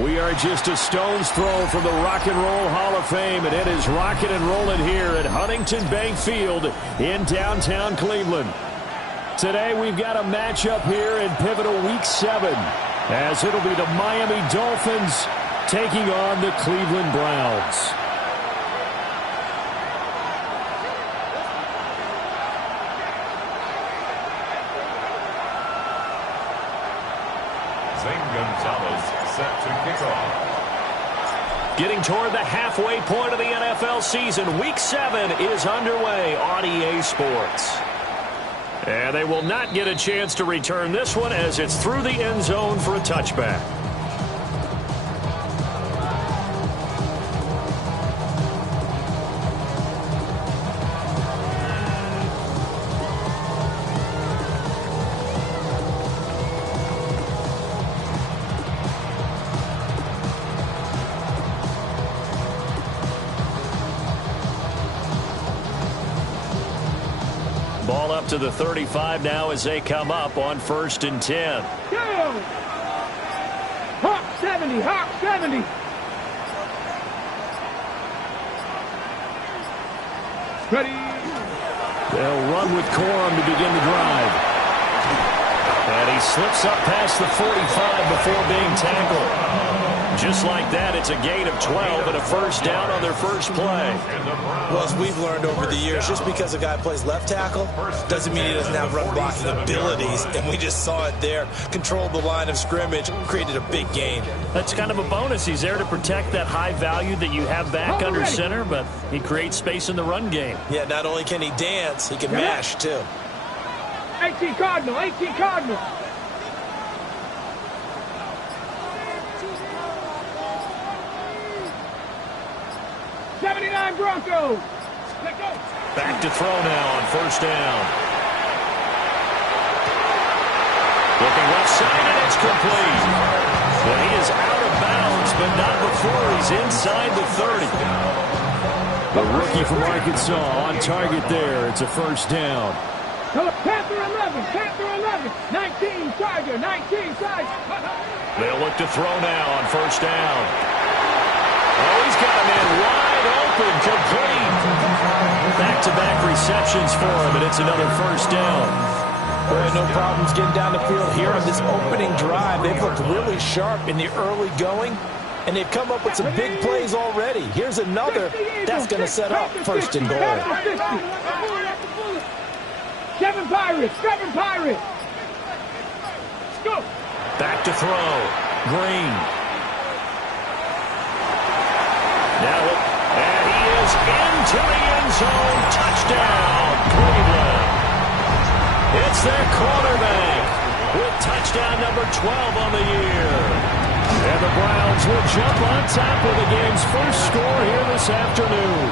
We are just a stone's throw from the Rock and Roll Hall of Fame, and it is rocking and rolling here at Huntington Bank Field in downtown Cleveland. Today we've got a matchup here in pivotal Week 7, as it'll be the Miami Dolphins taking on the Cleveland Browns. Set to kick off. Getting toward the halfway point of the NFL season, Week 7 is underway on EA Sports. And they will not get a chance to return this one as it's through the end zone for a touchback. Ball up to the 35 now as they come up on 1st and 10. Go! Hawk 70, Hawk 70. Ready. They'll run with Corum to begin the drive. And he slips up past the 45 before being tackled. Just like that, it's a gain of 12 and a first down on their first play. Well, as we've learned over the years, just because a guy plays left tackle doesn't mean he doesn't have run blocking abilities, and we just saw it there. Controlled the line of scrimmage, created a big gain. That's kind of a bonus. He's there to protect that high value that you have back under center, but he creates space in the run game. Yeah, not only can he dance, he can mash, too. 18 Cardinal, 18 Cardinal. Broncos. Let go. Back to throw now on 1st down. Looking left side, and it's complete. Well, he is out of bounds, but not before he's inside the 30. The rookie from Arkansas on target there. It's a first down. Panther 11, Panther 11, 19, Tiger, 19, Tiger. They'll look to throw now on 1st down. Oh, he's got him in wide open, complete. Back-to-back receptions for him, and it's another first down. Boy, no problems getting down the field here on this opening drive. They've looked really sharp in the early going, and they've come up with some big plays already. Here's another that's going to set up 1st and goal. Seven Pirates, Seven Pirates. Let's go. Back to throw. Green. Now, and he is into the end zone. Touchdown, Cleveland. It's their quarterback with touchdown number 12 on the year. And the Browns will jump on top of the game's first score here this afternoon.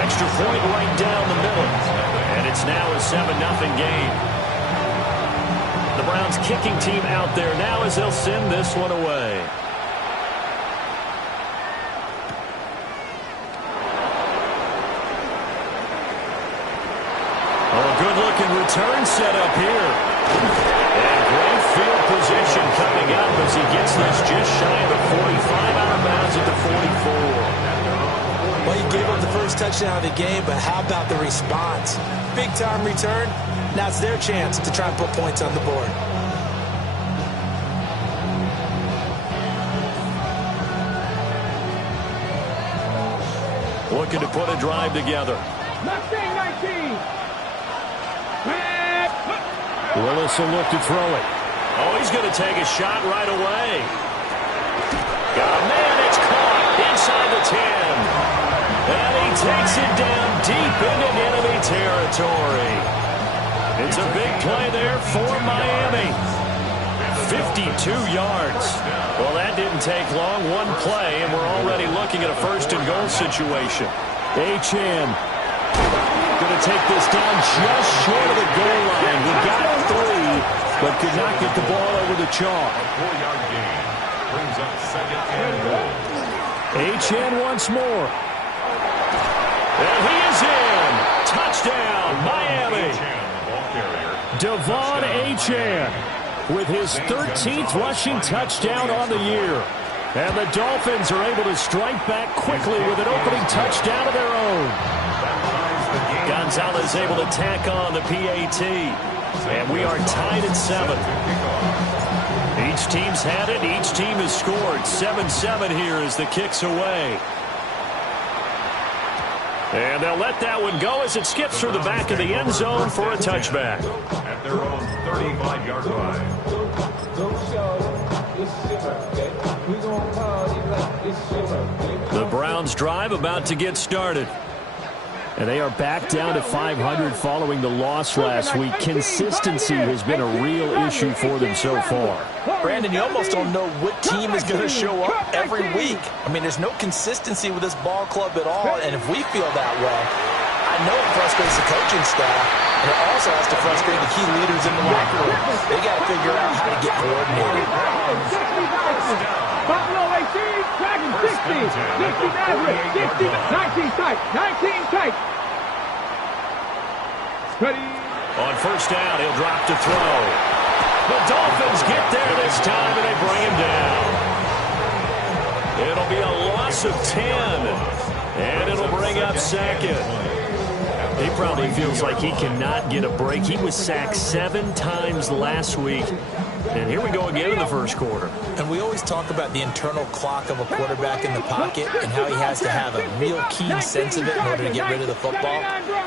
Extra point right down the middle. And it's now a 7-0 game. The Browns kicking team out there now as they'll send this one away. Good-looking return set up here. And great field position coming up as he gets this just shy of the 45, out of bounds at the 44. Well, he gave up the first touchdown of the game, but how about the response? Big-time return. Now it's their chance to try and put points on the board. Looking to put a drive together. Mustang 19. Willis will look to throw it. Oh, he's going to take a shot right away. Got a man, it's caught inside the 10. And he takes it down deep into enemy territory. It's a big play there for Miami. 52 yards. Well, that didn't take long. One play, and we're already looking at a 1st and goal situation. Achane going to take this down just short of the goal line. He got 3, but could not get the ball over the chalk. A 4-yard gain brings up 2nd and goal. Achane once more. And he is in. Touchdown, Miami. Achane, the ball carrier. Devon Achane. with his 13th rushing touchdown on the year. And the Dolphins are able to strike back quickly with an opening touchdown of their own. Gonzalez able to tack on the PAT. And we are tied at 7. Each team's had it. Each team has scored. 7-7 here as the kick's away. And they'll let that one go as it skips through the back of the end zone for a touchback. At their own 35-yard line. The Browns drive about to get started. And they are back down to 500 following the loss last week. Consistency has been a real issue for them so far. Brandon, you almost don't know what team is going to show up every week. I mean, there's no consistency with this ball club at all, and if we feel that way, I know it frustrates the coaching staff, and it also has to frustrate the key leaders in the locker room. They got to figure out how to get coordinated. Buffalo 18, Dragon 60, 60 Maverick, 60, 19 tight, 19 tight. Ready. On first down, he'll drop to throw. The Dolphins get there this time, and they bring him down. It'll be a loss of 10, and it'll bring up second. He probably feels like he cannot get a break. He was sacked 7 times last week. And here we go again in the first quarter. And we always talk about the internal clock of a quarterback in the pocket and how he has to have a real keen sense of it in order to get rid of the football.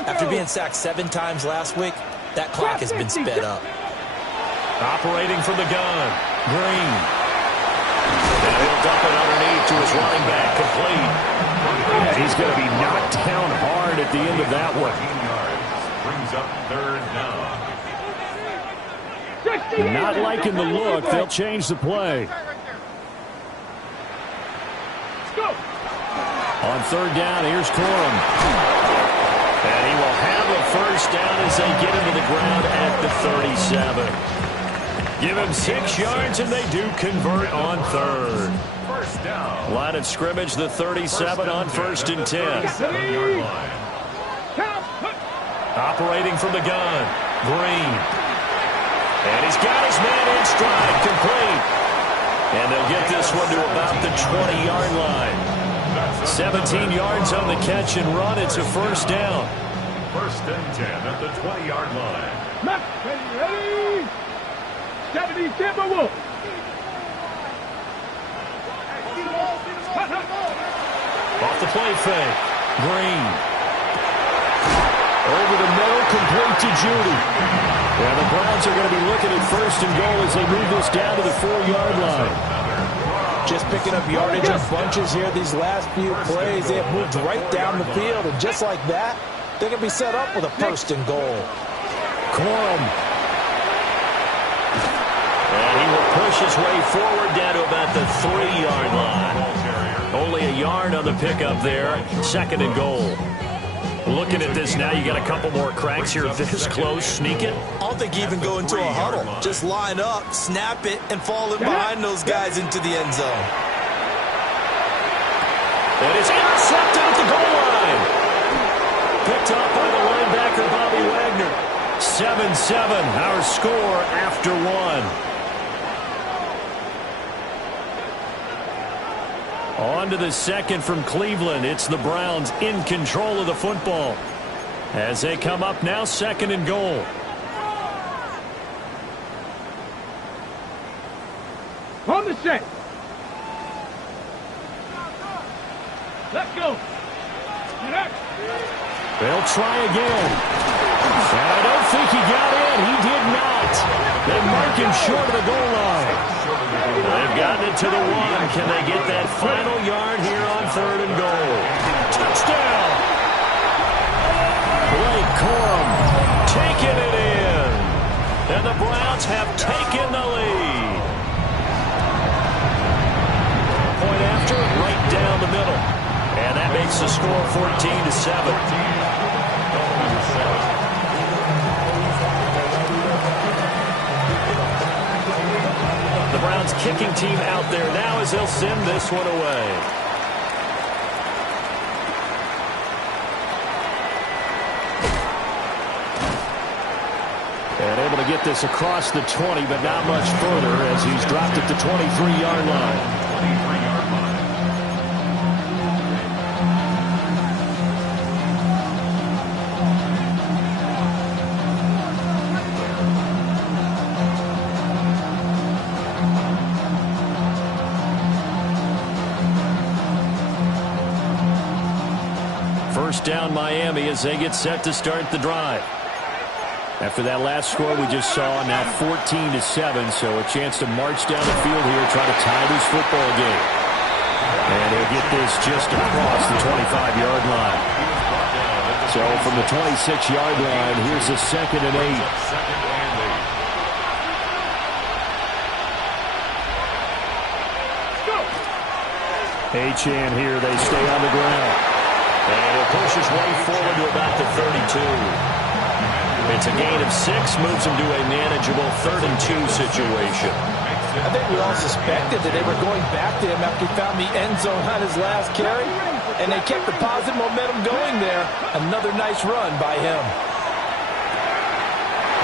After being sacked 7 times last week, that clock has been sped up. Operating from the gun, Green. And he'll dump it underneath to his running back, complete. And he's going to be knocked down hard at the end of that one. Brings up third down. Not liking the look. They'll change the play. On third down, here's Corum. And he will have a first down as they get him to the ground at the 37. Give him 6 yards, and they do convert on third. First down. Line of scrimmage, the 37 on first and 10. 7-yard line. Operating from the gun, Green. And he's got his man in stride, complete. And they'll get this one to about the 20-yard line. 17 yards on the catch and run. It's a first down. First and 10 at the 20-yard line. Ready? 70 Timberwolves. Off the play fake, Green. Over the middle, complete to Judy. And the Browns are going to be looking at first and goal as they move this down to the 4-yard line. Just picking up yardage in bunches here these last few plays. They have moved right down the field, and just like that, they're going to be set up with a first and goal. Corum. And he will push his way forward down to about the 3-yard line. Only a yard on the pickup there. Second and goal. Looking at this now, you got a couple more cracks here this close. Sneak it. I don't think you even go into a huddle. Just line up, snap it, and fall in behind those guys into the end zone. And it's intercepted at the goal line. Picked up by the linebacker, Bobby Wagner. 7-7, our score after 1. On to the second from Cleveland. It's the Browns in control of the football as they come up now, second and goal. On the set. Let's go. They'll try again. And I don't think he got in. He did not. They mark him short of the goal line. They've gotten it to the 1. Can they get that final yard here on third and goal? Touchdown! Blake Corum taking it in. And the Browns have taken the lead. Point after, right down the middle. And that makes the score 14-7. The Browns kicking team out there now as they'll send this one away. And able to get this across the 20, but not much further as he's dropped at the 23-yard line. 23-yard line. First down Miami as they get set to start the drive. After that last score we just saw, now 14-7, so a chance to march down the field here, try to tie this football game. And he'll get this just across the 25-yard line. So from the 26-yard line, here's a 2nd and 8. Achane here, they stay on the ground. And he'll push his way forward to about the 32. It's a gain of 6, moves him to a manageable 3rd and 2 situation. I think we all suspected that they were going back to him after he found the end zone on his last carry, and they kept the positive momentum going there. Another nice run by him.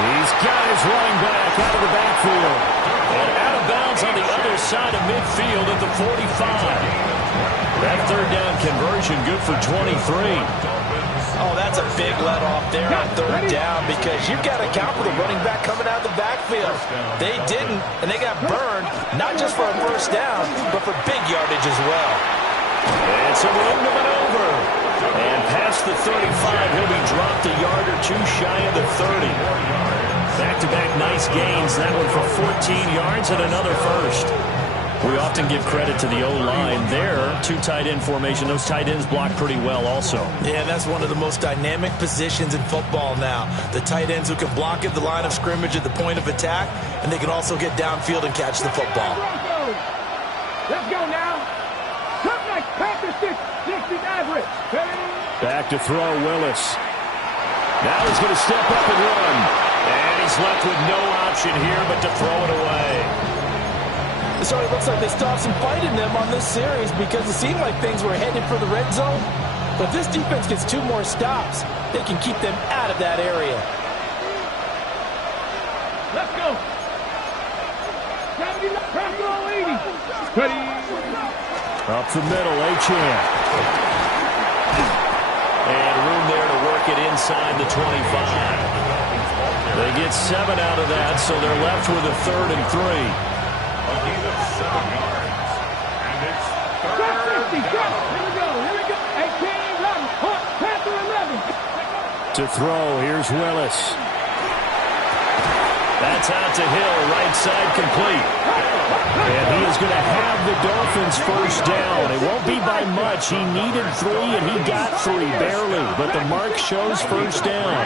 He's got his running back out of the backfield. And out of bounds on the other side of midfield at the 45. That 3rd down conversion good for 23. Oh, that's a big let off there on 3rd down because you've got to account for the running back coming out of the backfield. They didn't, and they got burned, not just for a 1st down, but for big yardage as well. And some room to maneuver. And past the 35, he'll be dropped a yard or 2 shy of the 30. Back-to-back nice gains. That one for 14 yards and another first. We often give credit to the O-line there. 2 tight end formation. Those tight ends block pretty well also. Yeah, that's one of the most dynamic positions in football now. The tight ends who can block at the line of scrimmage at the point of attack, and they can also get downfield and catch the football. Let's go now. Something like Panther 60 average. Back to throw, Willis. Now he's going to step up and run. And he's left with no option here but to throw it away. So it looks like they stopped some fight in them on this series because it seemed like things were headed for the red zone. But if this defense gets 2 more stops, they can keep them out of that area. Let's go. 70, pressure on 80. Ready. Up the middle, Achane. And room there to work it inside the 25. They get 7 out of that, so they're left with a 3rd and 3. A gain of 7 yards. And it's 3rd. Here we go. 18, 11. Panther 11. To throw, here's Willis. That's out to Hill, right side complete. And he is going to have the Dolphins first down. It won't be by much. He needed 3, and he got 3, barely. But the mark shows first down.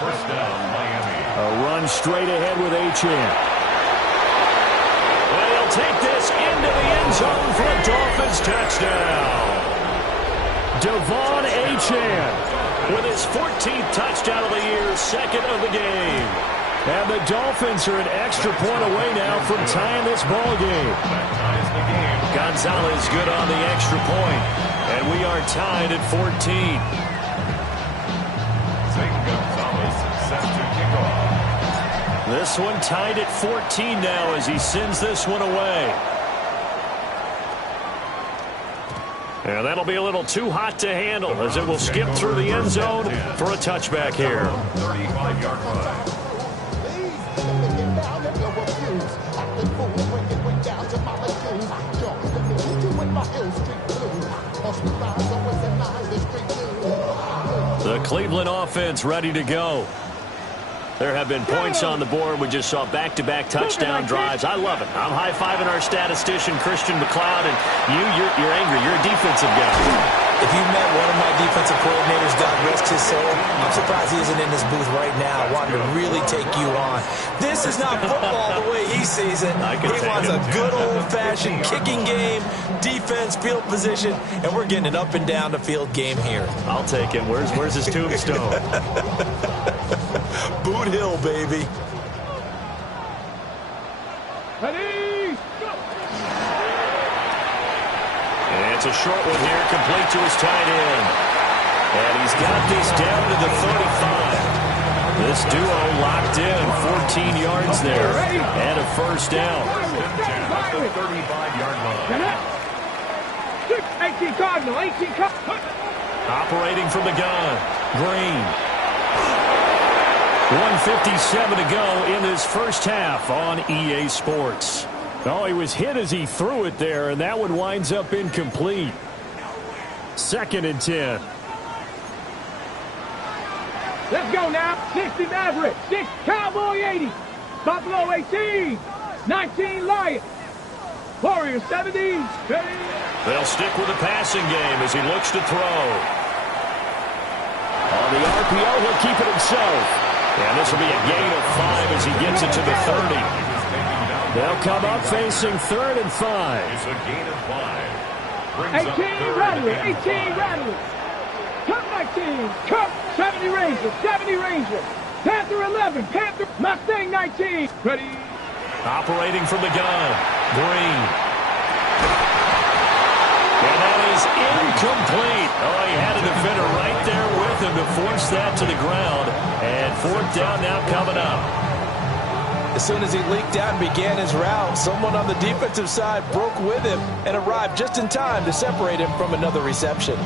first down, Miami. A run straight ahead with Achane. They'll take this into the end zone for a Dolphins touchdown. Devon Achane with his 14th touchdown of the year, 2nd of the game. And the Dolphins are an extra point away now from tying this ball game. That ties the game. Gonzalez good on the extra point. And we are tied at 14. Zane Gonzalez set to kick off. This one tied at 14 now as he sends this one away. And that'll be a little too hot to handle as it will skip through the end zone for a touchback here. 35-yard line. The Cleveland offense ready to go. There have been points on the board. We just saw back-to-back touchdown drives. I love it. I'm high-fiving our statistician, Christian McLeod, and you're angry. You're a defensive guy. If you met one of my defensive coordinators, God rest his soul, I'm surprised he isn't in this booth right now wanting to really take you on. This is not football the way he sees it. He wants a good old-fashioned kicking game, defense, field position, and we're getting an up-and-down the field game here. I'll take him. Where's his tombstone? Boot Hill, baby. Ready, go. And it's a short one here, complete to his tight end. And he's got this down to the 35. This duo locked in, 14 yards there, and a first down. 35-yard line. 18 Cardinal, 18 Cardinal. Operating from the gun, Green. 1:57 to go in this first half on EA Sports. Oh, he was hit as he threw it there, and that one winds up incomplete. 2nd and 10. Let's go now. 60 Maverick, 6 Cowboy 80. Buffalo 18, 19 Lions. Warriors 70. They'll stick with the passing game as he looks to throw. On the RPO, he'll keep it himself. And this will be a gain of 5 as he gets it to the 30. They'll come up facing 3rd and 5. It's a gain of 5. 18 Rattler, 18 Rattler. Cup 19, Cup 70 Ranger, 70 Ranger. Panther 11, Panther Mustang 19. Ready? Operating from the gun, Green. And that is incomplete. Oh, he had a defender right there with him to force that to the ground. And 4th down now coming up. As soon as he leaked out and began his route, someone on the defensive side broke with him and arrived just in time to separate him from another reception.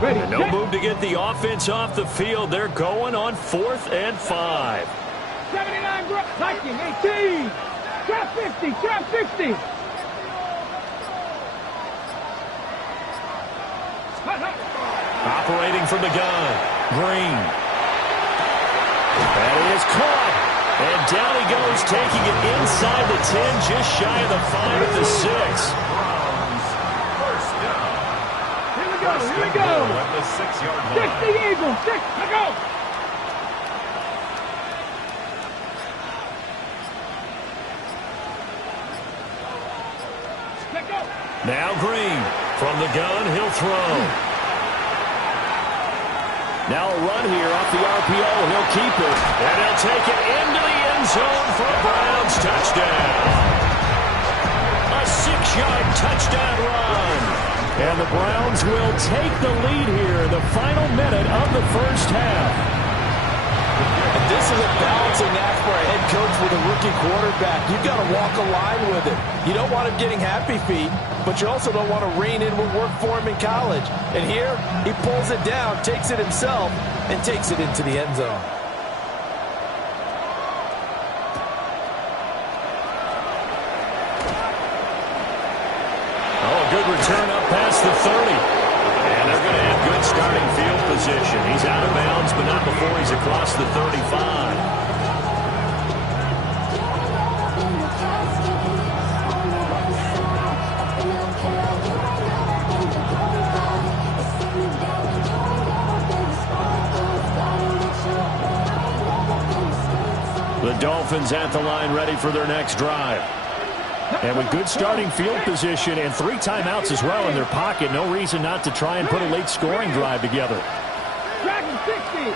Ready? And no move to get the offense off the field. They're going on 4th and 5. 79 Viking 18. Trap 50, trap 60. Operating from the gun, Green. That is caught. And down he goes, taking it inside the 10, just shy of the 5 at the 6. First down. Here we go, here we go. At the 6-yard line. 60 Eagles, 6, let's go. Let's go. Now Green, from the gun, he'll throw. Now a run here off the RPO. He'll keep it. And he'll take it into the end zone for a Browns touchdown. A 6-yard touchdown run. And the Browns will take the lead here in the final minute of the first half. And this is a balancing act for a head coach with a rookie quarterback. You've got to walk a line with it. You don't want him getting happy feet, but you also don't want to rein in what worked for him in college. And here, he pulls it down, takes it himself, and takes it into the end zone. Oh, a good return up past the 30. And they're going to have good starting field position. He's out of bounds, but not before he's across the 35. The Dolphins at the line ready for their next drive. And with good starting field position and 3 timeouts as well in their pocket, no reason not to try and put a late scoring drive together. Dragon 60.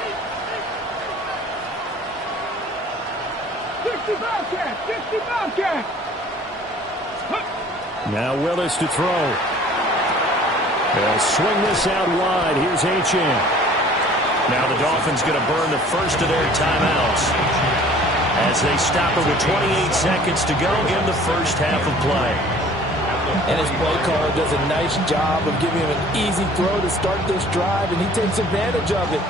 60 Bobcat, 60 Bobcat. Now Willis to throw. They'll swing this out wide. Here's Achane. Now the Dolphins going to burn the first of their timeouts as they stop it with 28 seconds to go in the first half of play. And his play caller does a nice job of giving him an easy throw to start this drive, and he takes advantage of it.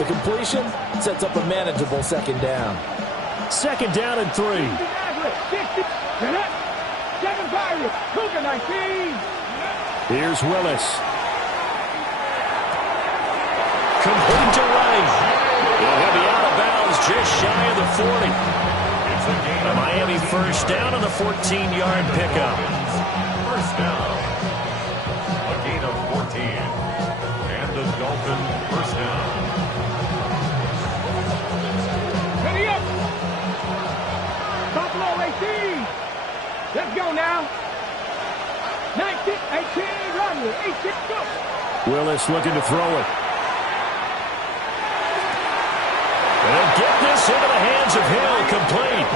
The completion sets up a manageable 2nd down. 2nd down and 3. 7 Pirates, Cougar 19. Here's Willis. Complete to right. He'll be out of bounds just shy of the 40. A Miami first down on the 14-yard pickup. First down. A gain of 14. And the Dolphins first down. Ready up. Buffalo 18. Let's go now. 19, 18, Rodney, 18, go. Willis looking to throw it. They'll get this into the hands of Hill, complete.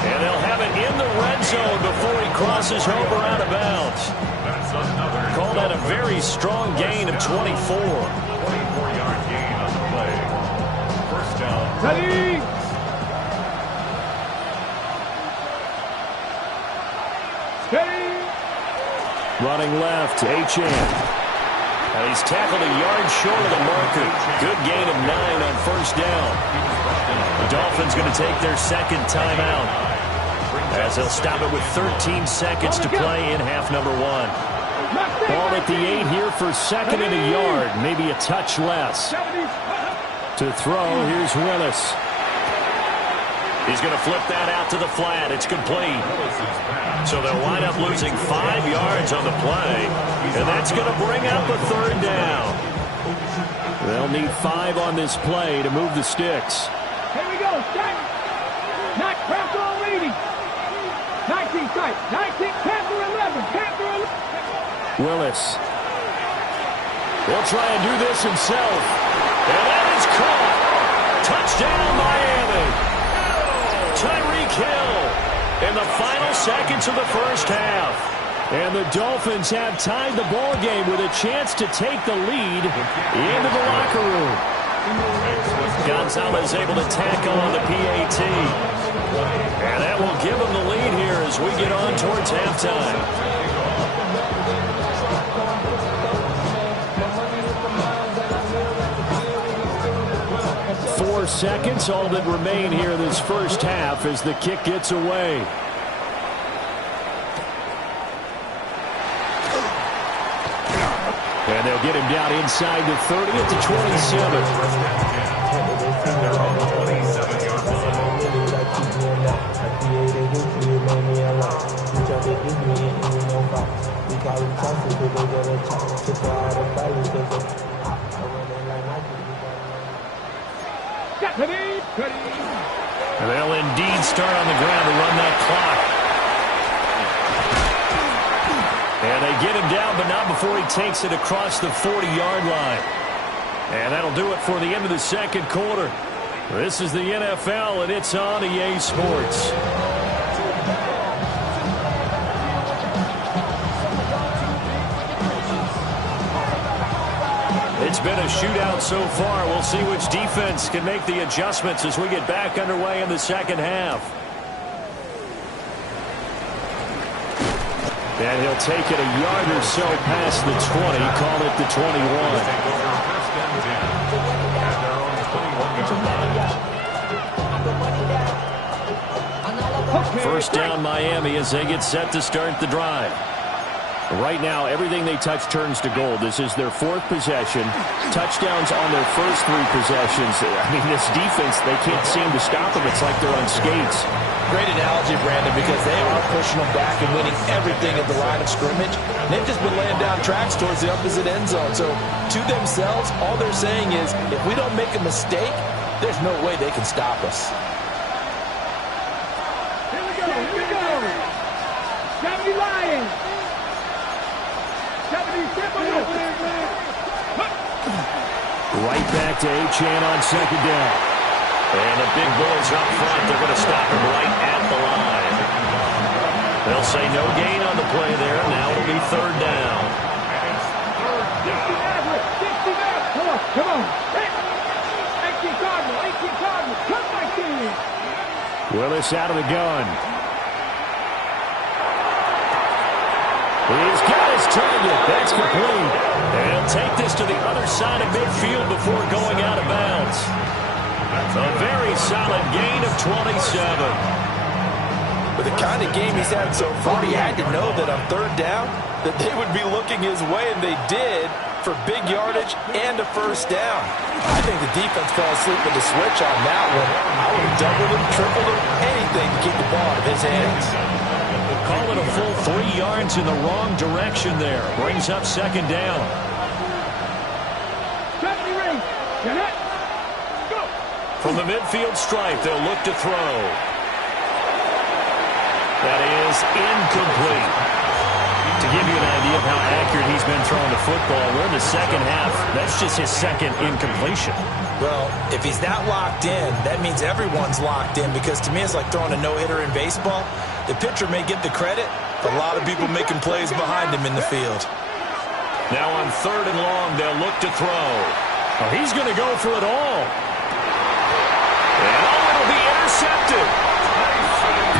And they'll have it in the red zone before he crosses over out of bounds. Call that a very strong gain of 24. 24-yard gain on the play. First down. Ready? Steady. Running left, Achane. And he's tackled a yard short of the marker. Good gain of 9 on first down. The Dolphins going to take their second timeout, as they'll stop it with 13 seconds to play in half number 1. Ball at the 8 here for second and a yard, maybe a touch less. To throw, here's Willis. He's going to flip that out to the flat. It's complete. So they'll wind up losing 5 yards on the play, and that's going to bring up a third down. They'll need 5 on this play to move the sticks. Here we go. Start. Not Panther leading. 19 tight. 19. Panther 11. Panther 11. Willis. He'll try and do this himself. And that is caught. Touchdown, Miami. Tyreek Hill in the final seconds of the first half. And the Dolphins have tied the ball game with a chance to take the lead into the locker room. Gonzalez able to tack on the PAT. And that will give him the lead here as we get on towards halftime. 4 seconds, all that remain here in this first half as the kick gets away. And they'll get him down inside the 30 at the 27. They'll indeed start on the ground to run that clock. And they get him down, but not before he takes it across the 40-yard line. And that'll do it for the end of the second quarter. This is the NFL, and it's on EA Sports. It's been a shootout so far. We'll see which defense can make the adjustments as we get back underway in the second half. And he'll take it a yard or so past the 20, call it the 21. First down Miami as they get set to start the drive. Right now, everything they touch turns to gold. This is their 4th possession. Touchdowns on their first 3 possessions. I mean, this defense, they can't seem to stop them. It's like they're on skates. Great analogy, Brandon, because they are pushing them back and winning everything at the line of scrimmage. They've just been laying down tracks towards the opposite end zone. So, to themselves, all they're saying is, if we don't make a mistake, there's no way they can stop us. Here we go. Here we go. 70 Lions. 70 Right back to Achane on second down. And the big boys up front, they're going to stop him right at the line. They'll say no gain on the play there. Now it'll be third down. 60 Come on. 18 Cardinal. Come back team. Willis out of the gun. He's got his target. That's complete. And he'll take this to the other side of midfield before going out of bounds. A very solid gain of 27. With the kind of game he's had so far, he had to know that on third down that they would be looking his way, and they did, for big yardage and a first down. I think the defense fell asleep with the switch on that one. I would have doubled him, tripled him, anything to keep the ball out of his hands. Call it a full 3 yards in the wrong direction there. Brings up second down. 70 ring. Go. From the midfield stripe, they'll look to throw. That is incomplete. To give you an idea of how accurate he's been throwing the football, we're in the second half. That's just his second incompletion. Well, if he's that locked in, that means everyone's locked in, because to me it's like throwing a no-hitter in baseball. The pitcher may get the credit, but a lot of people making plays behind him in the field. Now on 3rd and long, they'll look to throw. Oh, he's going to go for it all. And it'll be intercepted.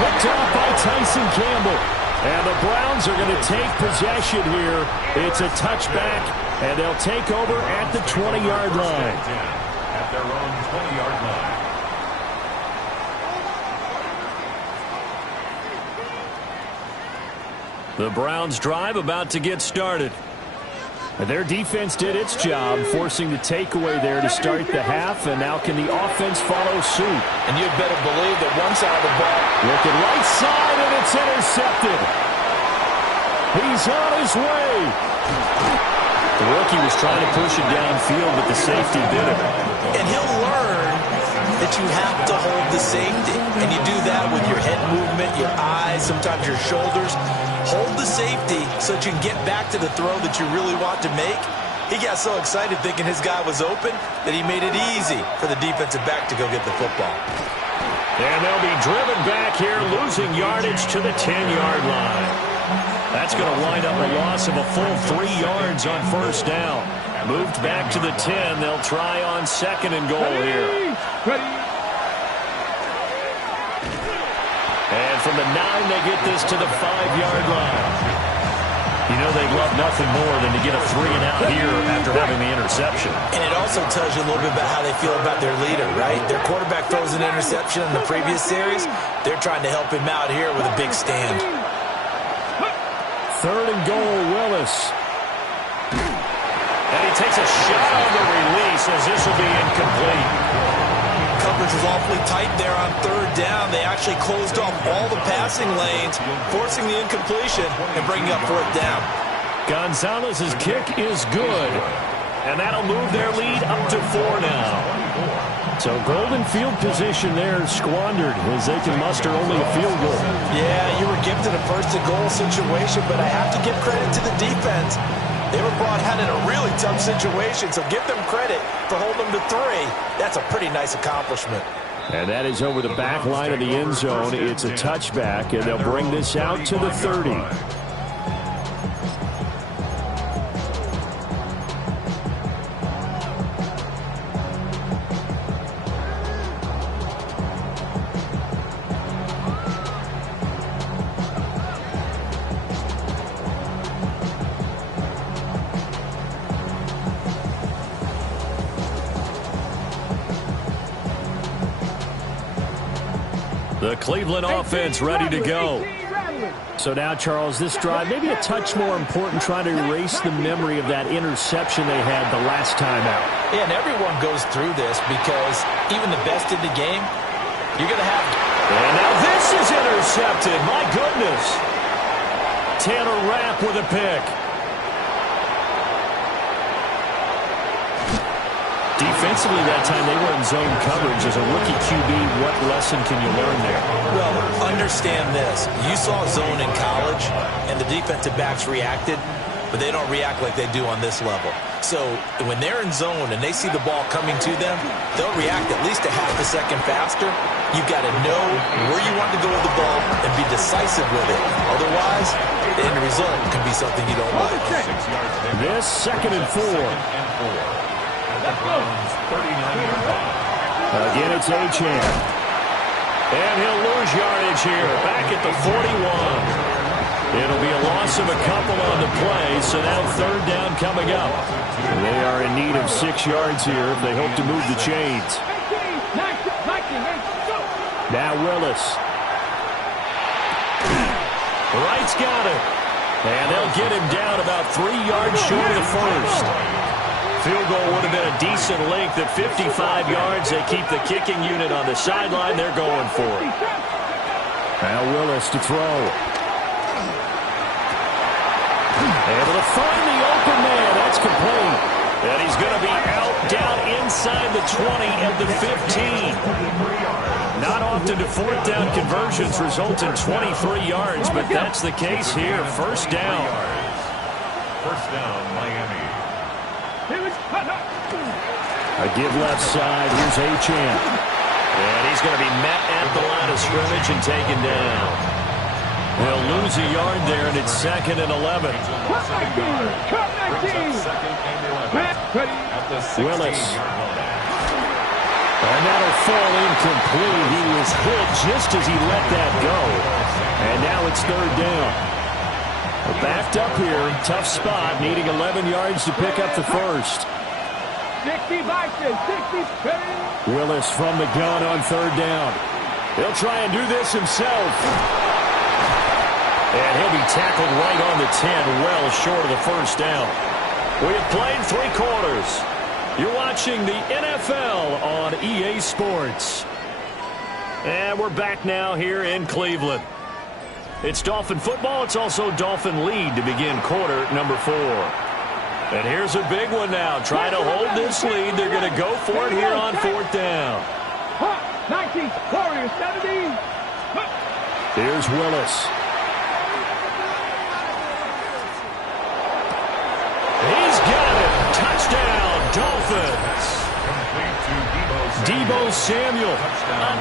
Picked off by Tyson Campbell. And the Browns are going to take possession here. It's a touchback, and they'll take over at the 20-yard line. At their own 20-yard line. The Browns drive about to get started. Their defense did its job, forcing the takeaway there to start the half, and now can the offense follow suit? And you'd better believe that one side of the ball. Looking right side, and it's intercepted. He's on his way. The rookie was trying to push it downfield, but the safety did it. And he'll learn that you have to hold the safety. And you do that with your head movement, your eyes, sometimes your shoulders. Hold the safety so that you can get back to the throw that you really want to make. He got so excited thinking his guy was open that he made it easy for the defensive back to go get the football. And they'll be driven back here, losing yardage to the 10-yard line. That's going to wind up a loss of a full 3 yards on 1st down. Moved back to the 10. They'll try on 2nd and goal here. And from the 9, they get this to the 5-yard line. You know they'd love nothing more than to get a 3-and-out here after having the interception. And it also tells you a little bit about how they feel about their leader, right? Their quarterback throws an interception in the previous series. They're trying to help him out here with a big stand. 3rd and goal, Willis. And he takes a shot on the release as this will be incomplete. Coverage was awfully tight there on 3rd down. They actually closed off all the passing lanes, forcing the incompletion and bringing up 4th down. Gonzalez's kick is good. And that'll move their lead up to 4 now. So golden field position there squandered as they can muster only a field goal. Yeah, you were gifted a 1st and goal situation, but I have to give credit to the defense. They were brought out in a really tough situation, so give them credit for holding them to 3. That's a pretty nice accomplishment. And that is over the back line of the end zone. It's a touchback, and they'll bring this out to the 30. The Cleveland offense ready to go. So now, Charles, this drive maybe a touch more important, trying to erase the memory of that interception they had the last time out. Yeah, and everyone goes through this because even the best in the game, you're going to have... And now this is intercepted. My goodness. Tanner Rapp with a pick. Defensively that time, they were in zone coverage. As a rookie QB, what lesson can you learn there? Well, understand this. You saw zone in college, and the defensive backs reacted, but they don't react like they do on this level. So when they're in zone and they see the ball coming to them, they'll react at least a half a second faster. You've got to know where you want to go with the ball and be decisive with it. Otherwise, the end result can be something you don't like. This 2nd and 4. Again, it's Achane. And he'll lose yardage here. Back at the 41. It'll be a loss of a couple on the play, so now 3rd down coming up. They are in need of 6 yards here if they hope to move the chains. Now Willis. Wright's got it. And they'll get him down about 3 yards short of the 1st. Field goal would have been a decent length at 55 yards. They keep the kicking unit on the sideline. They're going for it. Now Willis to throw. Able to find the open man. That's complete. And he's going to be out down inside the 20 at the 15. Not off often do fourth down conversions result in 23 yards, but that's the case here. First down. First down, Miami. A give left side. Here's Achane. And he's going to be met at the line of scrimmage and taken down. They'll lose a yard there, and it's 2nd and 11. Willis. And that'll fall incomplete. He was hit just as he let that go. And now it's 3rd down. We're backed up here. Tough spot, needing 11 yards to pick up the first. 60 Bison, 60. Willis from the gun on 3rd down. He'll try and do this himself. And he'll be tackled right on the 10, well short of the first down. We have played 3 quarters. You're watching the NFL on EA Sports. And we're back now here in Cleveland. It's Dolphin football. It's also Dolphin lead to begin quarter number 4. And here's a big one now. Trying to hold this lead. They're going to go for it here on 4th down. 19, Warriors, 17. Here's Willis. He's got it. Touchdown, Dolphins. Deebo Samuel, a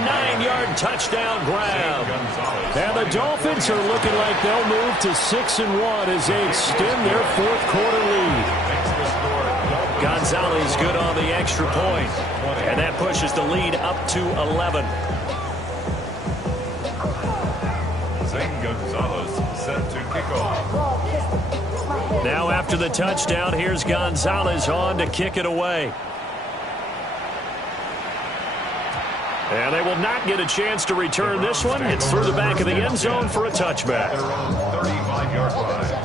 9-yard touchdown grab. And the Dolphins are looking like they'll move to 6-1 as they extend their 4th quarter lead. Gonzalez good on the extra point. And that pushes the lead up to 11. Zane Gonzalez set to kick off. Now after the touchdown, here's Gonzalez on to kick it away. And they will not get a chance to return this one. It's through the back of the end zone for a touchback. Their own 35-yard line.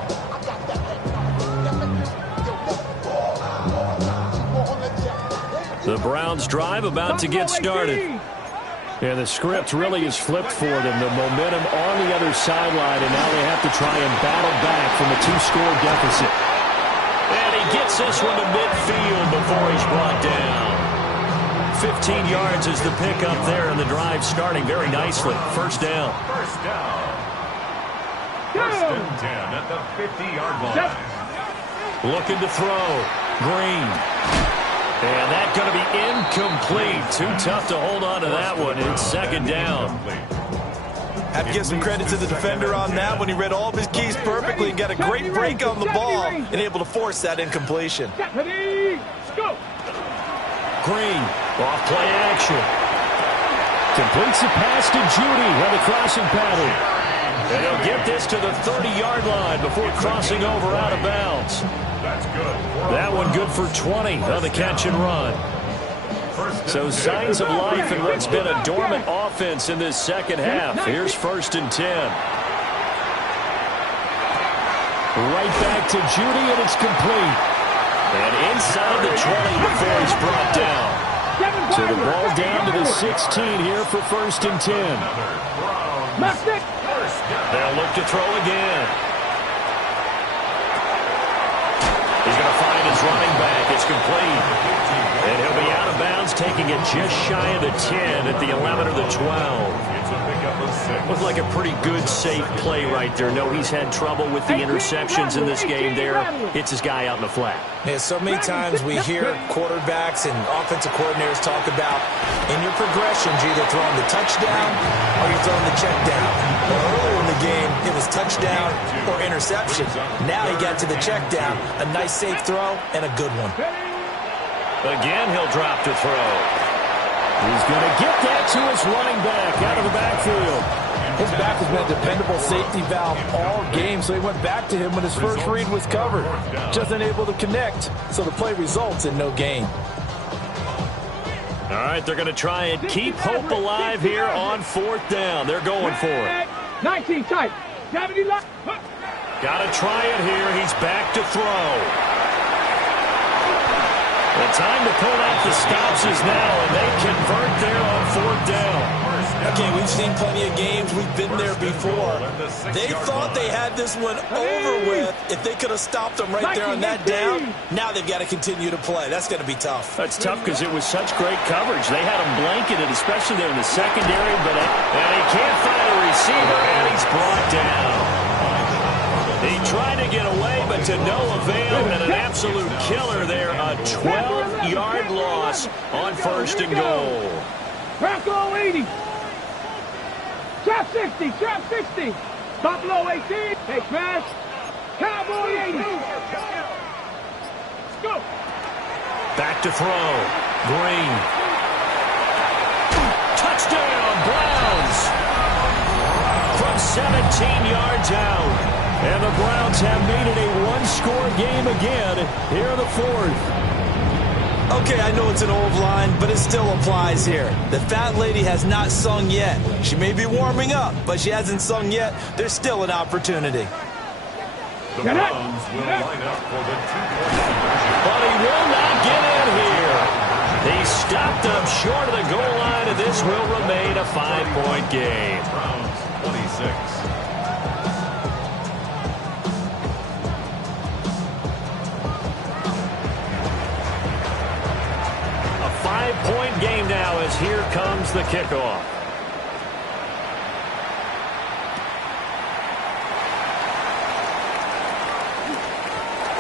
The Browns drive about to get started. And the script really is flipped for them. The momentum on the other sideline, and now they have to try and battle back from a 2-score deficit. And he gets this one to midfield before he's brought down. 15 yards is the pickup there, and the drive starting very nicely. First down. First down. 1st and 10 at the 50-yard line. Looking to throw. Green. And that's going to be incomplete. Too tough to hold on to that one. It's 2nd down. Have to give some credit to the defender on that one. He read all of his keys perfectly and got a great break on the ball and able to force that incompletion. Green, off play action. Completes the pass to Judy on the crossing pattern. And he'll get this to the 30-yard line before crossing over out of bounds. That's good. That one good for 20 on the catch and run. So signs of life in what's been a dormant offense in this second half. Here's 1st and 10. Right back to Judy, and it's complete. And inside the 20 before he's brought down. So the ball down to the 16 here for 1st and 10. They'll look to throw again. He's going to find his running back. It's complete. And he'll be out of bounds, taking it just shy of the 10 at the 11 or the 12. Looked like a pretty good, safe play right there. No, he's had trouble with the interceptions in this game there. Hits his guy out in the flat. Yeah, so many times we hear quarterbacks and offensive coordinators talk about in your progressions, you're either throwing the touchdown or you're throwing the check down. Well, earlier in the game, it was touchdown or interception. Now he got to the check down. A nice safe throw and a good one. Again, he'll drop to throw. He's going to get that to his running back out of the backfield. His back has been a dependable safety valve all game, so he went back to him when his first read was covered. Just unable to connect, so the play results in no gain. All right, they're going to try and keep hope alive here on 4th down. They're going for it. 19 tight. 70 left. Got to try it here. He's back to throw. The time to pull out the stops is now, and they convert there on 4th down. Okay, we've seen plenty of games. We've been there before. They thought they had this one over with if they could have stopped them right there on that down. Now they've got to continue to play. That's going to be tough. That's tough because it was such great coverage. They had him blanketed, especially there in the secondary, but and he can't find a receiver, and he's brought down. He tried to get away, but to no avail, and an absolute killer there. A 12-yard loss on first and goal. Bronco 80. Trap 60. Trap 60. Buffalo 18. Hey, smash. Cowboy 80. Let's go. Back to throw. Green. Touchdown, Browns. From 17 yards out. And the Browns have made it a one-score game again here in the fourth. Okay, I know it's an old line, but it still applies here. The fat lady has not sung yet. She may be warming up, but she hasn't sung yet. There's still an opportunity. The Browns will line up for the two-point conversion. But he will not get in here. He stopped them short of the goal line, and this will remain a 5-point game. Browns 26. A 5-point game now as here comes the kickoff.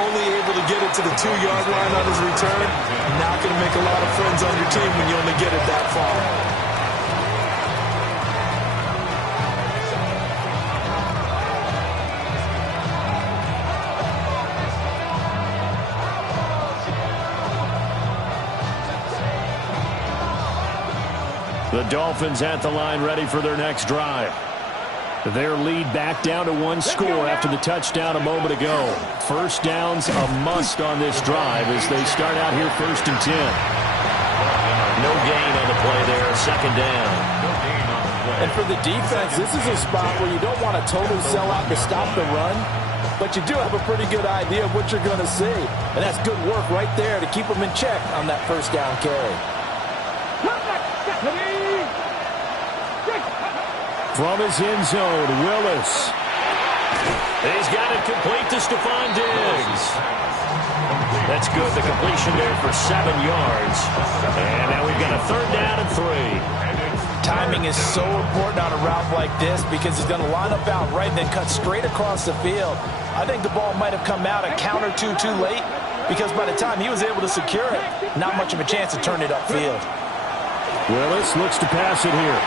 Only able to get it to the 2-yard line on his return. Not going to make a lot of friends on your team when you only get it that far. The Dolphins at the line ready for their next drive. Their lead back down to one score after the touchdown a moment ago. First down's a must on this drive as they start out here 1st and 10. No gain on the play there, second down. And for the defense, this is a spot where you don't want to totally sell out to stop the run, but you do have a pretty good idea of what you're going to see. And that's good work right there to keep them in check on that first down carry. From his end zone, Willis. He's got it complete to Stephon Diggs. That's good. The completion there for 7 yards. And now we've got a 3rd down and 3. Timing is so important on a route like this because he's going to line up out right and then cut straight across the field. I think the ball might have come out a count or two too late because by the time he was able to secure it, not much of a chance to turn it upfield. Willis looks to pass it here.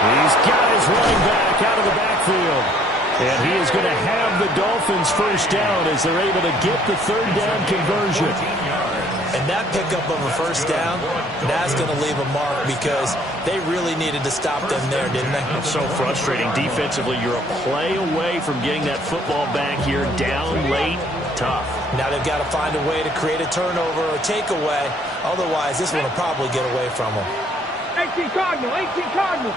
He's got his running back out of the backfield. And he is going to have the Dolphins first down as they're able to get the 3rd down conversion. And that pickup of a first down, that's going to leave a mark because they really needed to stop them there, didn't they? It's so frustrating. Defensively, you're a play away from getting that football back here down late. Tough. Now they've got to find a way to create a turnover or takeaway. Otherwise, this one will probably get away from them. 18 Cardinal, 18 Cardinal.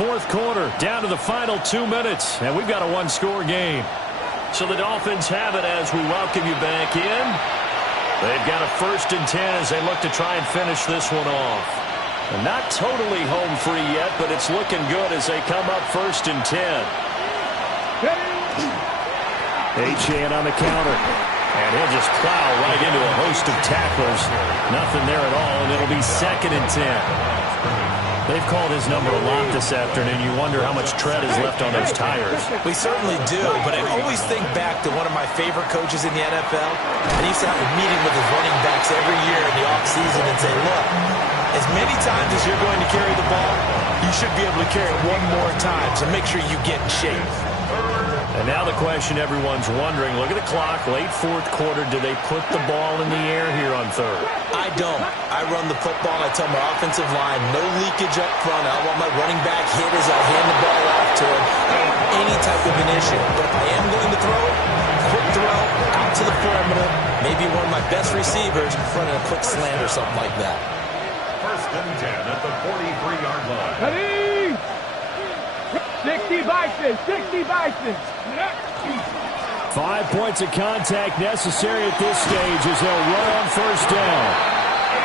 Fourth quarter, down to the final 2 minutes, and we've got a one-score game. So the Dolphins have it as we welcome you back in. They've got a 1st and 10 as they look to try and finish this one off. And not totally home free yet, but it's looking good as they come up 1st and 10. Achane on the counter. And he'll just plow right into a host of tacklers. Nothing there at all, and it'll be 2nd and 10. They've called his number a lot this afternoon. You wonder how much tread is left on those tires. We certainly do, but I always think back to one of my favorite coaches in the NFL. And he used to have a meeting with his running backs every year in the offseason and say, look, as many times as you're going to carry the ball, you should be able to carry it one more time, so make sure you get in shape. And now the question everyone's wondering, look at the clock, late 4th quarter, do they put the ball in the air here on 3rd? I don't. I run the football, and I tell my offensive line, no leakage up front. I want my running back hit as I hand the ball off to him. I don't want any type of an issue. But if I am going to throw it, quick throw, out to the perimeter, maybe one of my best receivers running a quick slant or something like that. 1st and 10 at the 43-yard line. Ready? 60 Bison, 60 Bison. 5 points of contact necessary at this stage as they'll run on 1st down.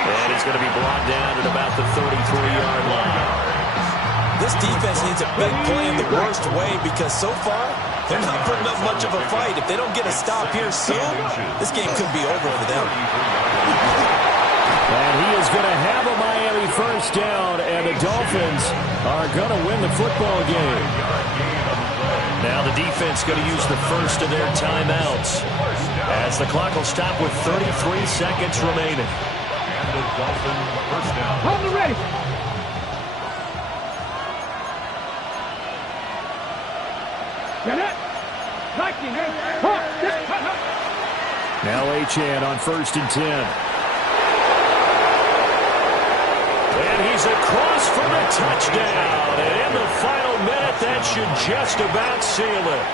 And he's going to be brought down at about the 33-yard line. This defense needs a big play in the worst way because so far, they're not putting up much of a fight. If they don't get a stop here soon, this game could be over for them. And he is going to have a Miami first down, and the Dolphins are going to win the football game. Now the defense going to use the first of their timeouts as the clock will stop with 33 seconds remaining. And the Dolphins first down. Hold the ready. Get it. Now Achane on 1st and 10. And he's across for the touchdown. And in the final minute, that should just about seal it.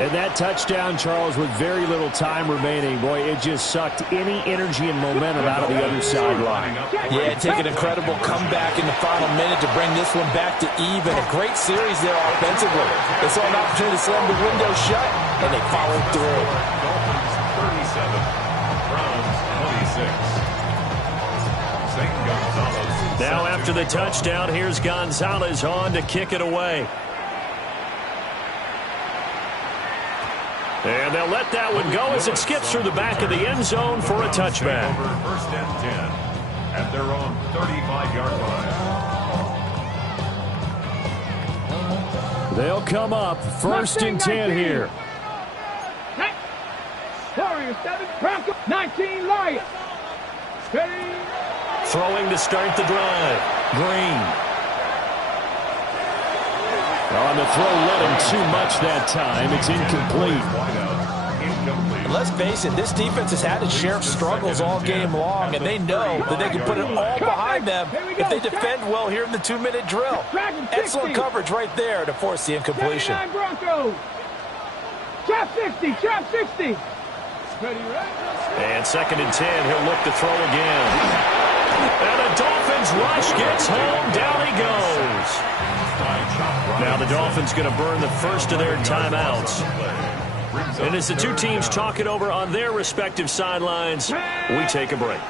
And that touchdown, Charles, with very little time remaining, boy, it just sucked any energy and momentum out of the other sideline. Yeah, take an incredible comeback in the final minute to bring this one back to even. A great series there offensively. They saw an opportunity to slam the window shut, and they followed through. Dolphins 37, Browns 26. St. Gonzalez. Now after the touchdown, here's Gonzalez on to kick it away. And they'll let that one go as it skips through the back of the end zone for a touchback. First and 10 at their own 35-yard line. They'll come up 1st and 10 here. Warriors 7, Broncos 19, Lions. Ready. Throwing to start the drive. Green. On the throw, let him too much that time. It's incomplete. And let's face it, this defense has had its share of struggles all game long, and they know that they can put it all behind them if they defend well here in the 2-minute drill. Excellent coverage right there to force the incompletion. Broncos. Trap 60, trap 60. Ready, And 2nd and 10, he'll look to throw again. And the Dolphins rush gets home, down he goes. Now the Dolphins going to burn the first of their timeouts. And as the two teams talk it over on their respective sidelines, we take a break.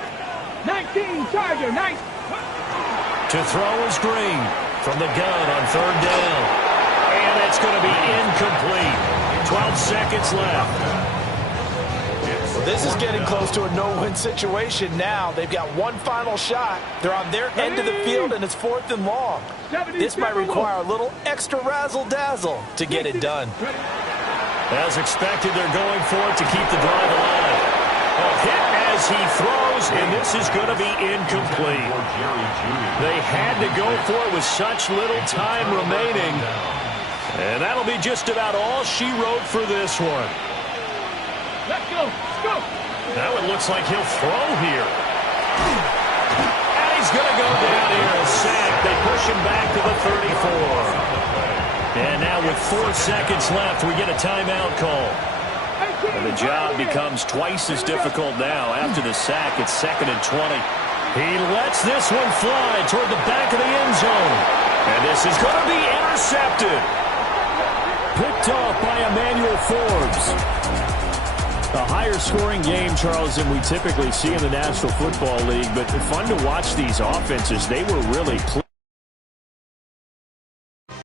19, Charger, 9. To throw is Green from the gun on 3rd down. And it's going to be incomplete. 12 seconds left. Well, this is getting close to a no-win situation now. They've got one final shot. They're on their end of the field, and it's 4th and long. This might require a little extra razzle-dazzle to get it done. As expected, they're going for it to keep the drive alive. A hit as he throws, and this is going to be incomplete. They had to go for it with such little time remaining. And that'll be just about all she wrote for this one. Let's go. Let's go. Now it looks like he'll throw here. And he's going to go down here, a sack. They push him back to the 34. And now with 4 seconds left, we get a timeout call. And the job becomes twice as difficult now. After the sack, it's 2nd and 20. He lets this one fly toward the back of the end zone. And this is going to be intercepted. Picked off by Emmanuel Forbes. A higher-scoring game, Charles, than we typically see in the National Football League, but fun to watch these offenses. They were really pleased.